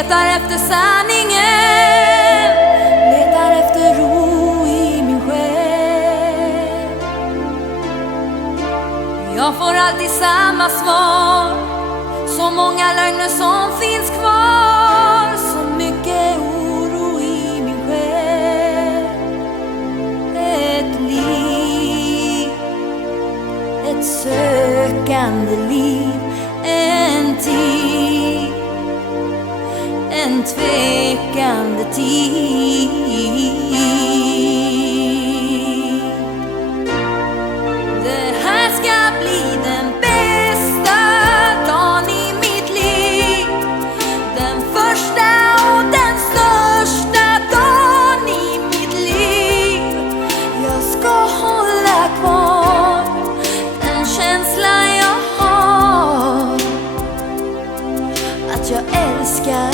letar efter sanningen, letar efter ro i min själ. Jag får alltid samma svar, så många lögner som finns kvar, så mycket oro i min själ. Ett liv, ett sökande liv, en tid, en tvekande tid. Det här ska bli den bästa dagen i mitt liv, den första och den största dagen i mitt liv. Jag ska hålla kvar den känsla jag har, att jag älskar.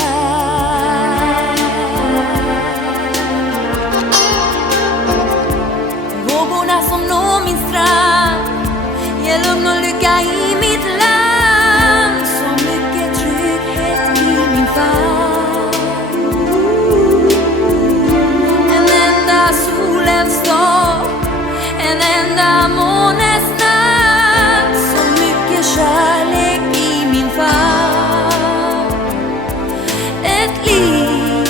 Vågorna som når min strand ger lugn och lycka i mitt land, så mycket trygghet i min famn. En enda solens dag, en enda månes natt, så mycket kärlek i min famn. Ett liv,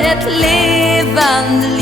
ett levande liv,